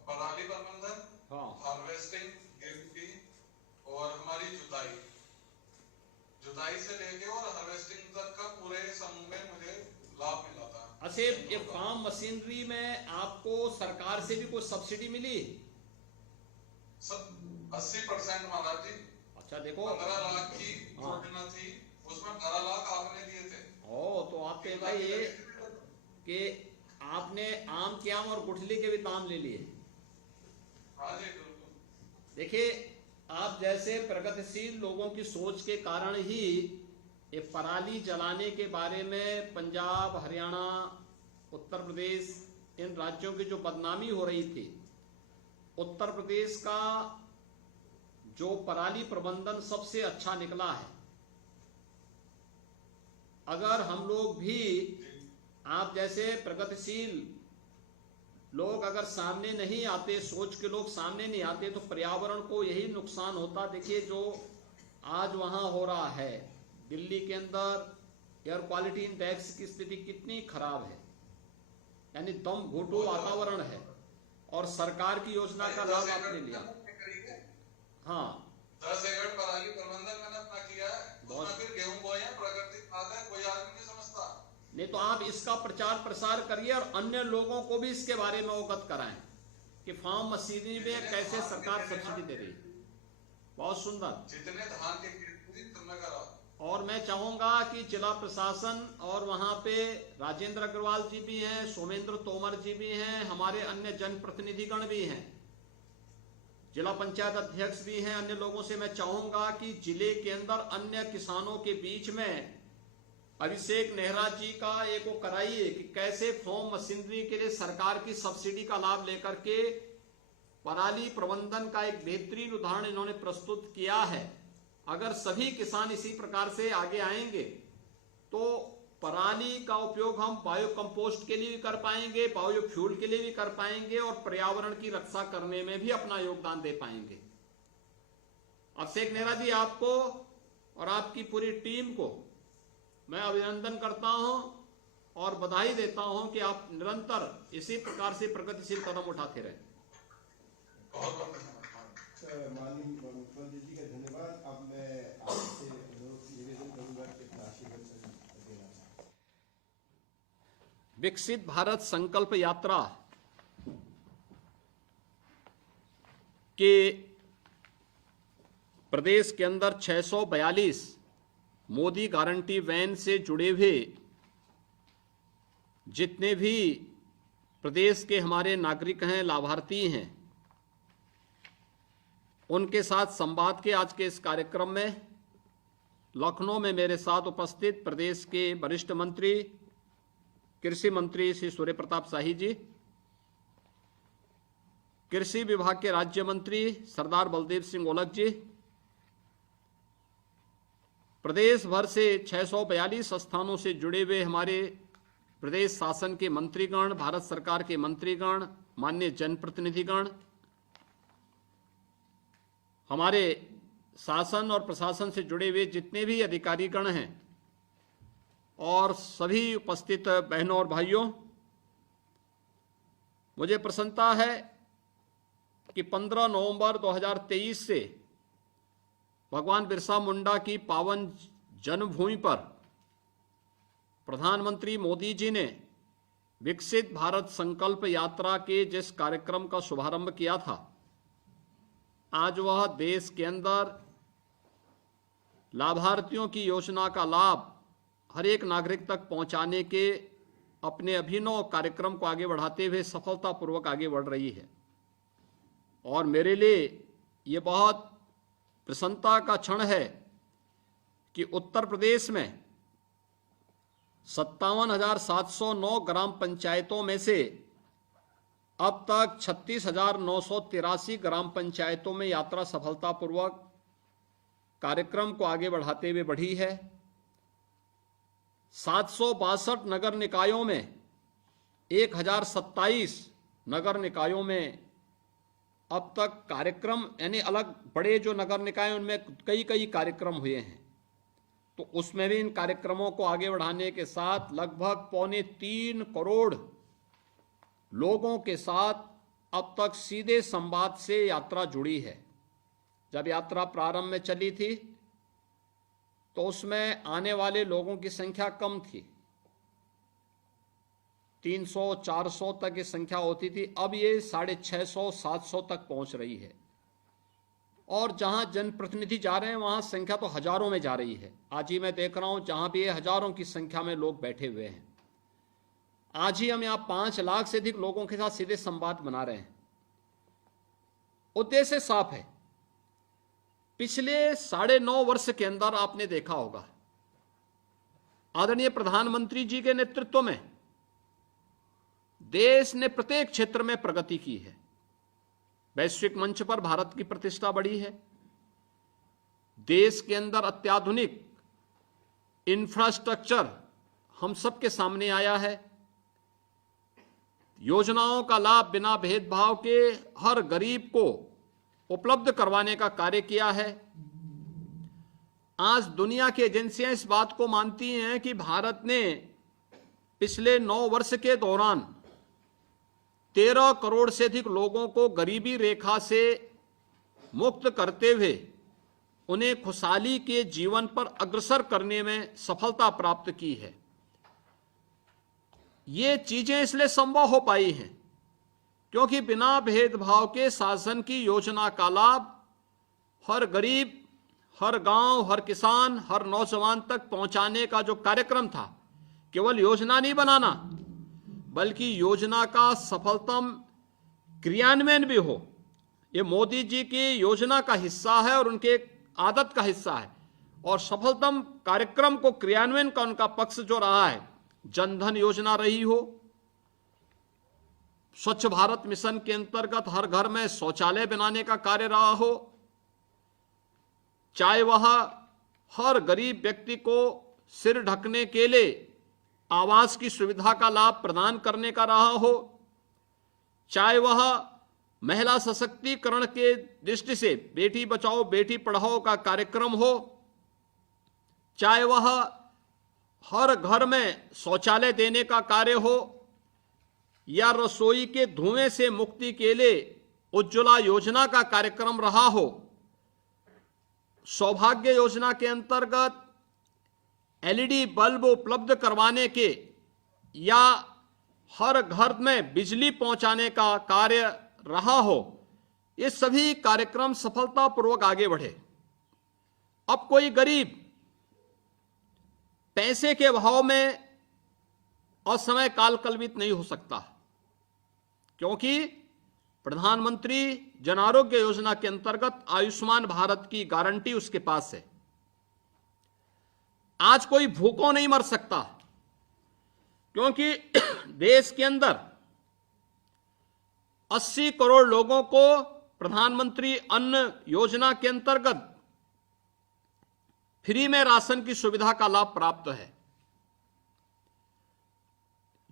पराली प्रबंधन, हाँ, हार्वेस्टिंग, गिरती और हमारी जुताई से लेके और हार्वेस्टिंग तक का पूरे समूह में मुझे लाभ मिला था। अच्छा, ये फार्म मशीनरी में आपको सरकार से भी कुछ सब्सिडी मिली? 80% महाराज जी। अच्छा देखो, 15 लाख की योजना थी, उसमें 12 लाख आपने दिए थे। ओ, तो आपके भाई ये कि आपने आम के आम और गुठली के भी दाम ले लिए। हाँ जी बिल्कुल। देखिए, आप जैसे प्रगतिशील लोगों की सोच के कारण ही ये पराली जलाने के बारे में पंजाब, हरियाणा, उत्तर प्रदेश, इन राज्यों की जो बदनामी हो रही थी, उत्तर प्रदेश का जो पराली प्रबंधन सबसे अच्छा निकला है। अगर हम लोग भी आप जैसे प्रगतिशील लोग अगर सामने नहीं आते, सोच के लोग सामने नहीं आते, तो पर्यावरण को यही नुकसान होता। देखिए जो आज वहां हो रहा है दिल्ली के अंदर, एयर क्वालिटी इंडेक्स की स्थिति कितनी खराब है, यानी दम घोटू वातावरण है, और सरकार की योजना का लाभ आपने लिया। हाँ 10 एकड़ पराली प्रबंधन मैंने अपना किया है, उसमें फिर गेहूं बोए हैं, प्राकृतिक खाद है, कोई आदमी नहीं समझता। नहीं तो आप इसका प्रचार प्रसार करिए और अन्य लोगों को भी इसके बारे में अवगत कराएं कि फार्म मशीनरी में कैसे सरकार सब्सिडी दे रही है। बहुत सुंदर। जितने धान के खेत थी तुमने करा। और मैं चाहूंगा कि जिला प्रशासन और वहां पे राजेंद्र अग्रवाल जी भी हैं, सोमेंद्र तोमर जी भी हैं, हमारे अन्य जनप्रतिनिधिगण भी हैं, जिला पंचायत अध्यक्ष भी हैं, अन्य लोगों से मैं चाहूंगा कि जिले के अंदर अन्य किसानों के बीच में अभिषेक नेहरा जी का एक वो कराइए कि कैसे फार्म मशीनरी के लिए सरकार की सब्सिडी का लाभ लेकर के पराली प्रबंधन का एक बेहतरीन उदाहरण इन्होंने प्रस्तुत किया है। अगर सभी किसान इसी प्रकार से आगे आएंगे तो पराली का उपयोग हम बायो कंपोस्ट के लिए भी कर पाएंगे, बायो फ्यूल के लिए भी कर पाएंगे, और पर्यावरण की रक्षा करने में भी अपना योगदान दे पाएंगे। अभिषेक नेहरा जी, आपको और आपकी पूरी टीम को मैं अभिनंदन करता हूं और बधाई देता हूं कि आप निरंतर इसी प्रकार से प्रगतिशील कदम उठाते रहे। बहुत बहुत धन्यवाद। माननीय मुख्यमंत्री जी का धन्यवाद। अब मैं आपसे निवेदन करूंगा कि अपना आशीर्वाद देना। विकसित भारत संकल्प यात्रा के प्रदेश के अंदर 642 मोदी गारंटी वैन से जुड़े हुए जितने भी प्रदेश के हमारे नागरिक हैं, लाभार्थी हैं, उनके साथ संवाद के आज के इस कार्यक्रम में लखनऊ में मेरे साथ उपस्थित प्रदेश के वरिष्ठ मंत्री, कृषि मंत्री श्री सूर्य प्रताप शाही जी, कृषि विभाग के राज्य मंत्री सरदार बलदेव सिंह ओलख जी, प्रदेश भर से 642 स्थानों से जुड़े हुए हमारे प्रदेश शासन के मंत्रीगण, भारत सरकार के मंत्रीगण, माननीय जनप्रतिनिधिगण, हमारे शासन और प्रशासन से जुड़े हुए जितने भी अधिकारीगण हैं, और सभी उपस्थित बहनों और भाइयों, मुझे प्रसन्नता है कि 15 नवंबर 2023 से भगवान बिरसा मुंडा की पावन जन्मभूमि पर प्रधानमंत्री मोदी जी ने विकसित भारत संकल्प यात्रा के जिस कार्यक्रम का शुभारंभ किया था, आज वह देश के अंदर लाभार्थियों की योजना का लाभ हर एक नागरिक तक पहुंचाने के अपने अभिनव कार्यक्रम को आगे बढ़ाते हुए सफलतापूर्वक आगे बढ़ रही है। और मेरे लिए ये बहुत प्रसन्नता का क्षण है कि उत्तर प्रदेश में 57,709 ग्राम पंचायतों में से अब तक 36,983 ग्राम पंचायतों में यात्रा सफलतापूर्वक कार्यक्रम को आगे बढ़ाते हुए बढ़ी है। 762 नगर निकायों में 1027 नगर निकायों में अब तक कार्यक्रम, यानी अलग बड़े जो नगर निकाय उनमें कई कई कार्यक्रम हुए हैं, तो उसमें भी इन कार्यक्रमों को आगे बढ़ाने के साथ लगभग 2.25 करोड़ लोगों के साथ अब तक सीधे संवाद से यात्रा जुड़ी है। जब यात्रा प्रारंभ में चली थी तो उसमें आने वाले लोगों की संख्या कम थी, 300-400 तक की संख्या होती थी, अब ये 650-700 तक पहुंच रही है। और जहां जनप्रतिनिधि जा रहे हैं वहां संख्या तो हजारों में जा रही है। आज ही मैं देख रहा हूं जहां भी हजारों की संख्या में लोग बैठे हुए हैं। आज ही हम यहाँ 5 लाख से अधिक लोगों के साथ सीधे संवाद बना रहे हैं। उद्देश्य साफ है। पिछले 9.5 वर्ष के अंदर आपने देखा होगा आदरणीय प्रधानमंत्री जी के नेतृत्व में देश ने प्रत्येक क्षेत्र में प्रगति की है। वैश्विक मंच पर भारत की प्रतिष्ठा बढ़ी है। देश के अंदर अत्याधुनिक इंफ्रास्ट्रक्चर हम सबके सामने आया है। योजनाओं का लाभ बिना भेदभाव के हर गरीब को उपलब्ध करवाने का कार्य किया है। आज दुनिया की एजेंसियां इस बात को मानती हैं कि भारत ने पिछले 9 वर्ष के दौरान 13 करोड़ से अधिक लोगों को गरीबी रेखा से मुक्त करते हुए उन्हें खुशहाली के जीवन पर अग्रसर करने में सफलता प्राप्त की है। ये चीजें इसलिए संभव हो पाई हैं क्योंकि बिना भेदभाव के शासन की योजना का लाभ हर गरीब, हर गांव, हर किसान, हर नौजवान तक पहुंचाने का जो कार्यक्रम था, केवल योजना नहीं बनाना बल्कि योजना का सफलतम क्रियान्वयन भी हो, ये मोदी जी की योजना का हिस्सा है और उनके आदत का हिस्सा है। और सफलतम कार्यक्रम को क्रियान्वयन का उनका पक्ष जो रहा है, जनधन योजना रही हो, स्वच्छ भारत मिशन के अंतर्गत हर घर में शौचालय बनाने का कार्य रहा हो, चाहे वह हर गरीब व्यक्ति को सिर ढकने के लिए आवास की सुविधा का लाभ प्रदान करने का रहा हो, चाहे वह महिला सशक्तिकरण के दृष्टि से बेटी बचाओ बेटी पढ़ाओ का कार्यक्रम हो, चाहे वह हर घर में शौचालय देने का कार्य हो या रसोई के धुएं से मुक्ति के लिए उज्ज्वला योजना का कार्यक्रम रहा हो, सौभाग्य योजना के अंतर्गत एलईडी बल्ब उपलब्ध करवाने के या हर घर में बिजली पहुंचाने का कार्य रहा हो, ये सभी कार्यक्रम सफलतापूर्वक आगे बढ़े। अब कोई गरीब पैसे के अभाव में असमय काल कल्पित नहीं हो सकता, क्योंकि प्रधानमंत्री जन आरोग्य योजना के अंतर्गत आयुष्मान भारत की गारंटी उसके पास है। आज कोई भूखों नहीं मर सकता, क्योंकि देश के अंदर 80 करोड़ लोगों को प्रधानमंत्री अन्न योजना के अंतर्गत फ्री में राशन की सुविधा का लाभ प्राप्त है।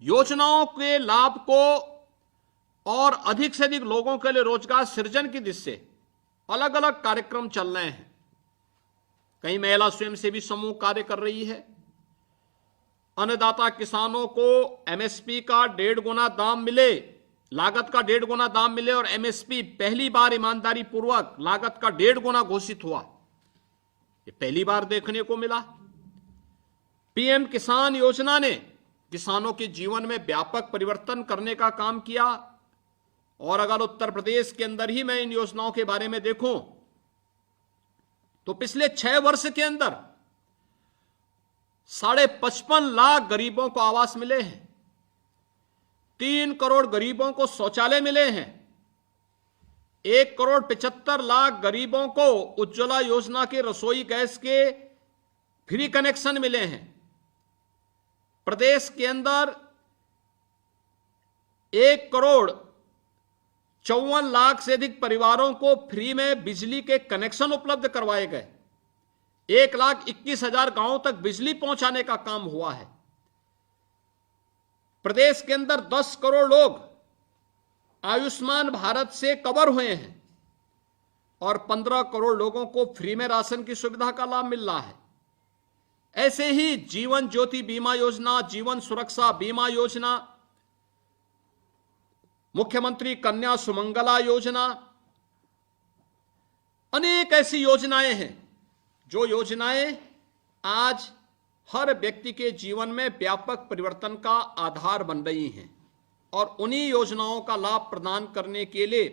योजनाओं के लाभ को और अधिक से अधिक लोगों के लिए रोजगार सृजन की दिशा से अलग अलग कार्यक्रम चल रहे हैं। कई महिला स्वयंसेवी समूह कार्य कर रही है। अन्नदाता किसानों को एमएसपी का 1.5 गुना दाम मिले, लागत का 1.5 गुना दाम मिले और एमएसपी पहली बार ईमानदारी पूर्वक लागत का 1.5 गुना घोषित हुआ, ये पहली बार देखने को मिला। पीएम किसान योजना ने किसानों के जीवन में व्यापक परिवर्तन करने का काम किया। और अगर उत्तर प्रदेश के अंदर ही मैं इन योजनाओं के बारे में देखूं तो पिछले 6 वर्ष के अंदर 55.5 लाख गरीबों को आवास मिले हैं, 3 करोड़ गरीबों को शौचालय मिले हैं, 1 करोड़ 75 लाख गरीबों को उज्ज्वला योजना के रसोई गैस के फ्री कनेक्शन मिले हैं। प्रदेश के अंदर 1 करोड़ 54 लाख से अधिक परिवारों को फ्री में बिजली के कनेक्शन उपलब्ध करवाए गए। 1,21,000 गांवों तक बिजली पहुंचाने का काम हुआ है। प्रदेश के अंदर 10 करोड़ लोग आयुष्मान भारत से कवर हुए हैं और 15 करोड़ लोगों को फ्री में राशन की सुविधा का लाभ मिल रहा है। ऐसे ही जीवन ज्योति बीमा योजना, जीवन सुरक्षा बीमा योजना, मुख्यमंत्री कन्या सुमंगला योजना, अनेक ऐसी योजनाएं हैं जो योजनाएं आज हर व्यक्ति के जीवन में व्यापक परिवर्तन का आधार बन रही हैं। और उन्हीं योजनाओं का लाभ प्रदान करने के लिए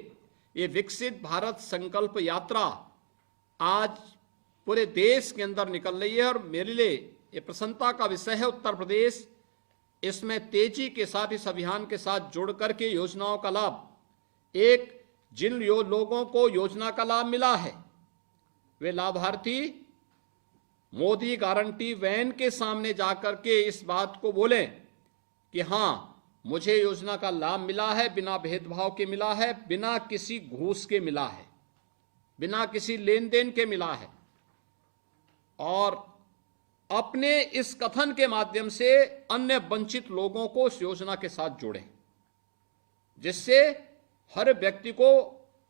ये विकसित भारत संकल्प यात्रा आज पूरे देश के अंदर निकल रही है। और मेरे लिए ये प्रसन्नता का विषय है, उत्तर प्रदेश इसमें तेजी के साथ इस अभियान के साथ जुड़ करके योजनाओं का लाभ जिन लोगों को योजना का लाभ मिला है वे लाभार्थी मोदी गारंटी वैन के सामने जाकर के इस बात को बोलें कि हां, मुझे योजना का लाभ मिला है, बिना भेदभाव के मिला है, बिना किसी घूस के मिला है, बिना किसी लेन देन के मिला है। और अपने इस कथन के माध्यम से अन्य वंचित लोगों को इस योजना के साथ जोड़ें। जिससे हर व्यक्ति को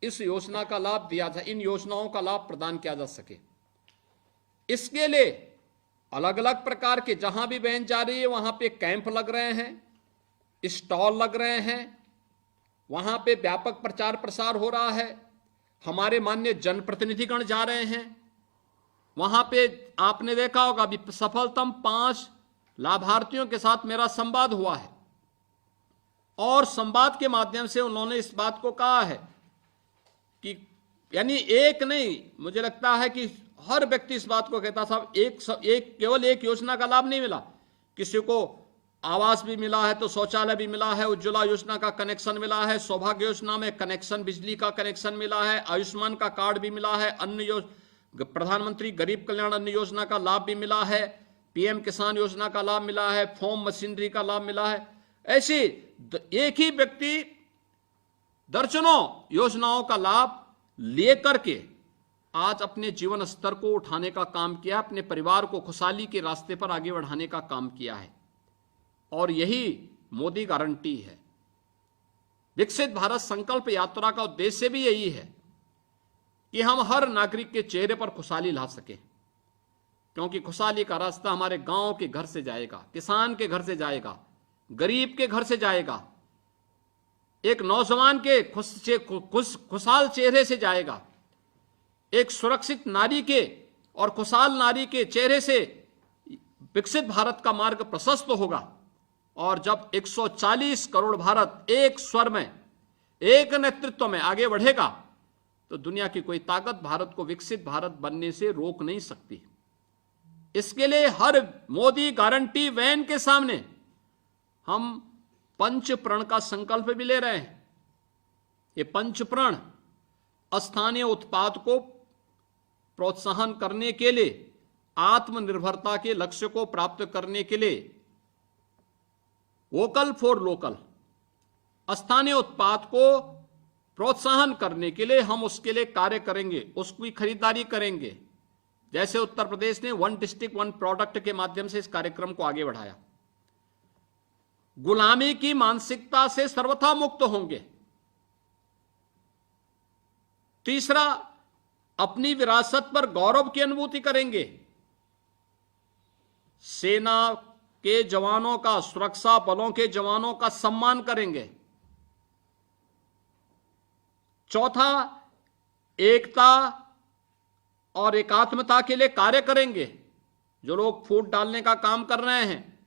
इस योजना का लाभ दिया जा, इन योजनाओं का लाभ प्रदान किया जा सके। इसके लिए अलग अलग प्रकार के, जहां भी वैन जा रही है वहां पे कैंप लग रहे हैं, स्टॉल लग रहे हैं, वहां पे व्यापक प्रचार प्रसार हो रहा है। हमारे माननीय जनप्रतिनिधिगण जा रहे हैं वहां पे। आपने देखा होगा अभी सफलतम 5 लाभार्थियों के साथ मेरा संवाद हुआ है और संवाद के माध्यम से उन्होंने इस बात को कहा है कि यानी एक नहीं, मुझे लगता है कि हर व्यक्ति इस बात को कहता, साहब एक केवल एक योजना का लाभ नहीं मिला, किसी को आवास भी मिला है तो शौचालय भी मिला है, उज्ज्वला योजना का कनेक्शन मिला है, सौभाग्य योजना में कनेक्शन, बिजली का कनेक्शन मिला है, आयुष्मान का कार्ड भी मिला है, प्रधानमंत्री गरीब कल्याण अन्न योजना का लाभ भी मिला है, पीएम किसान योजना का लाभ मिला है, फॉर्म मशीनरी का लाभ मिला है। ऐसे एक ही व्यक्ति दर्जनों योजनाओं का लाभ लेकर के आज अपने जीवन स्तर को उठाने का काम किया, अपने परिवार को खुशहाली के रास्ते पर आगे बढ़ाने का काम किया है। और यही मोदी गारंटी है। विकसित भारत संकल्प यात्रा का उद्देश्य भी यही है कि हम हर नागरिक के चेहरे पर खुशहाली ला सकें, क्योंकि खुशहाली का रास्ता हमारे गांव के घर से जाएगा, किसान के घर से जाएगा, गरीब के घर से जाएगा, एक नौजवान के खुशहाल चेहरे से जाएगा, एक सुरक्षित नारी के और खुशहाल नारी के चेहरे से विकसित भारत का मार्ग प्रशस्त होगा। और जब 140 करोड़ भारत एक स्वर में, एक नेतृत्व में आगे बढ़ेगा तो दुनिया की कोई ताकत भारत को विकसित भारत बनने से रोक नहीं सकती। इसके लिए हर मोदी गारंटी वैन के सामने हम पंच प्रण का संकल्प भी ले रहे हैं। ये पंच प्रण स्थानीय उत्पाद को प्रोत्साहन करने के लिए, आत्मनिर्भरता के लक्ष्य को प्राप्त करने के लिए, वोकल फॉर लोकल, स्थानीय उत्पाद को प्रोत्साहन करने के लिए हम उसके लिए कार्य करेंगे, उसकी खरीदारी करेंगे। जैसे उत्तर प्रदेश ने 1 डिस्ट्रिक्ट 1 प्रोडक्ट के माध्यम से इस कार्यक्रम को आगे बढ़ाया। गुलामी की मानसिकता से सर्वथा मुक्त होंगे। तीसरा, अपनी विरासत पर गौरव की अनुभूति करेंगे। सेना के जवानों का, सुरक्षा बलों के जवानों का सम्मान करेंगे। चौथा, एकता और एकात्मता के लिए कार्य करेंगे। जो लोग फूट डालने का काम कर रहे हैं,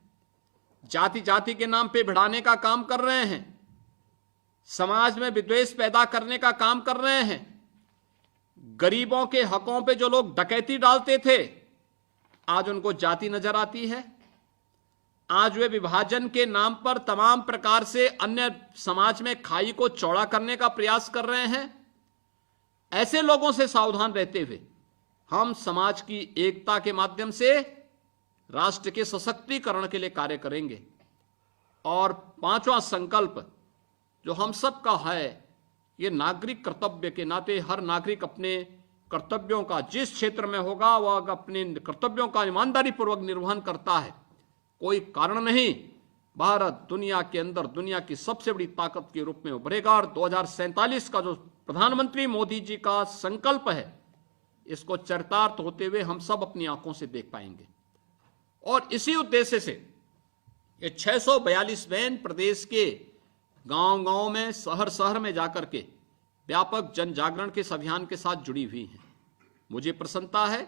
जाति जाति के नाम पे भिड़ाने का काम कर रहे हैं, समाज में विद्वेष पैदा करने का काम कर रहे हैं, गरीबों के हकों पे जो लोग डकैती डालते थे, आज उनको जाति नजर आती है। आज वे विभाजन के नाम पर तमाम प्रकार से अन्य समाज में खाई को चौड़ा करने का प्रयास कर रहे हैं। ऐसे लोगों से सावधान रहते हुए हम समाज की एकता के माध्यम से राष्ट्र के सशक्तिकरण के लिए कार्य करेंगे। और पांचवा संकल्प जो हम सब का है, ये नागरिक कर्तव्य के नाते हर नागरिक अपने कर्तव्यों का जिस क्षेत्र में होगा वह अपने कर्तव्यों का ईमानदारी पूर्वक निर्वहन करता है। कोई कारण नहीं, भारत दुनिया के अंदर दुनिया की सबसे बड़ी ताकत के रूप में उभरेगा। और 2047 का जो प्रधानमंत्री मोदी जी का संकल्प है, इसको चरितार्थ होते हुए हम सब अपनी आंखों से देख पाएंगे। और इसी उद्देश्य से ये 642 वैन प्रदेश के गांव-गांव में, शहर-शहर में जाकर के व्यापक जन जागरण के इस अभियान के साथ जुड़ी हुई हैं। मुझे प्रसन्नता है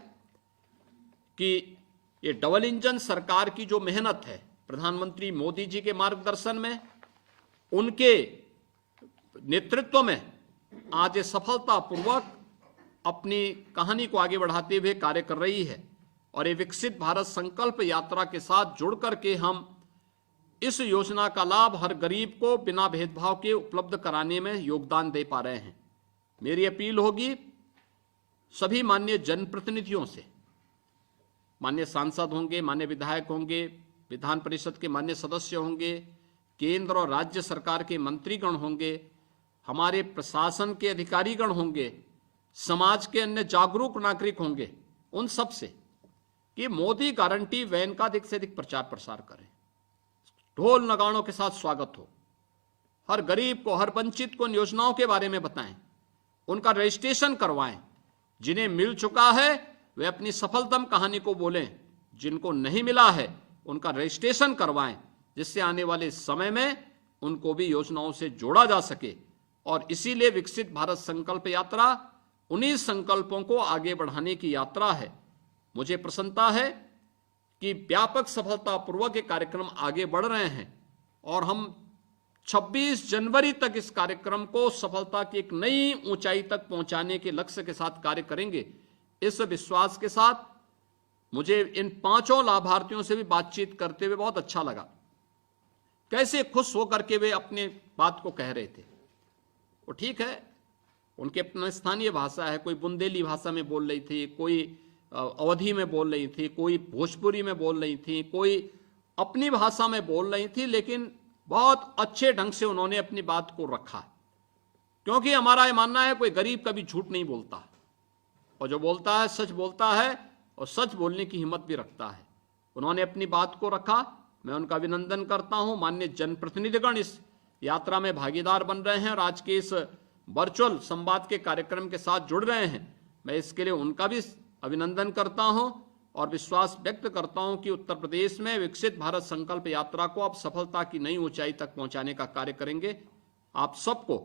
कि ये डबल इंजन सरकार की जो मेहनत है, प्रधानमंत्री मोदी जी के मार्गदर्शन में, उनके नेतृत्व में आज ये सफलतापूर्वक अपनी कहानी को आगे बढ़ाते हुए कार्य कर रही है। और ये विकसित भारत संकल्प यात्रा के साथ जुड़ करके हम इस योजना का लाभ हर गरीब को बिना भेदभाव के उपलब्ध कराने में योगदान दे पा रहे हैं। मेरी अपील होगी सभी माननीय जनप्रतिनिधियों से, माननीय सांसद होंगे, माननीय विधायक होंगे, विधान परिषद के माननीय सदस्य होंगे, केंद्र और राज्य सरकार के मंत्रीगण होंगे, हमारे प्रशासन के अधिकारीगण होंगे, समाज के अन्य जागरूक नागरिक होंगे, उन सब से कि मोदी गारंटी वैन का अधिक से अधिक प्रचार प्रसार करें, ढोल नगाड़ों के साथ स्वागत हो, हर गरीब को, हर वंचित को इन योजनाओं के बारे में बताएं, उनका रजिस्ट्रेशन करवाएं। जिन्हें मिल चुका है वे अपनी सफलतम कहानी को बोलें, जिनको नहीं मिला है उनका रजिस्ट्रेशन करवाएं, जिससे आने वाले समय में उनको भी योजनाओं से जोड़ा जा सके। और इसीलिए विकसित भारत संकल्प यात्रा उन्हीं संकल्पों को आगे बढ़ाने की यात्रा है। मुझे प्रसन्नता है कि व्यापक सफलतापूर्वक ये कार्यक्रम आगे बढ़ रहे हैं और हम 26 जनवरी तक इस कार्यक्रम को सफलता की एक नई ऊंचाई तक पहुंचाने के लक्ष्य के साथ कार्य करेंगे। इस विश्वास के साथ मुझे इन 5 लाभार्थियों से भी बातचीत करते हुए बहुत अच्छा लगा। कैसे खुश होकर के वे अपने बात को कह रहे थे। वो ठीक है, उनके अपना स्थानीय भाषा है, कोई बुंदेली भाषा में बोल रही थी, कोई अवधी में बोल रही थी, कोई भोजपुरी में बोल रही थी, कोई अपनी भाषा में बोल रही थी, लेकिन बहुत अच्छे ढंग से उन्होंने अपनी बात को रखा। क्योंकि हमारा ये मानना है कोई गरीब कभी झूठ नहीं बोलता, और जो बोलता है सच बोलता है और सच बोलने की हिम्मत भी रखता है। उन्होंने अपनी बात को रखा, मैं उनका अभिनंदन करता हूं। माननीय जनप्रतिनिधिगण इस यात्रा में भागीदार बन रहे हैं और आज के इस वर्चुअल संवाद के कार्यक्रम के साथ जुड़ रहे हैं। मैं इसके लिए उनका भी अभिनंदन करता हूं और विश्वास व्यक्त करता हूं कि उत्तर प्रदेश में विकसित भारत संकल्प यात्रा को अब सफलता की नई ऊंचाई तक पहुंचाने का कार्य करेंगे। आप सबको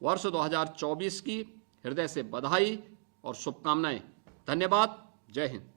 वर्ष 2024 की हृदय से बधाई और शुभकामनाएं। धन्यवाद। जय हिंद।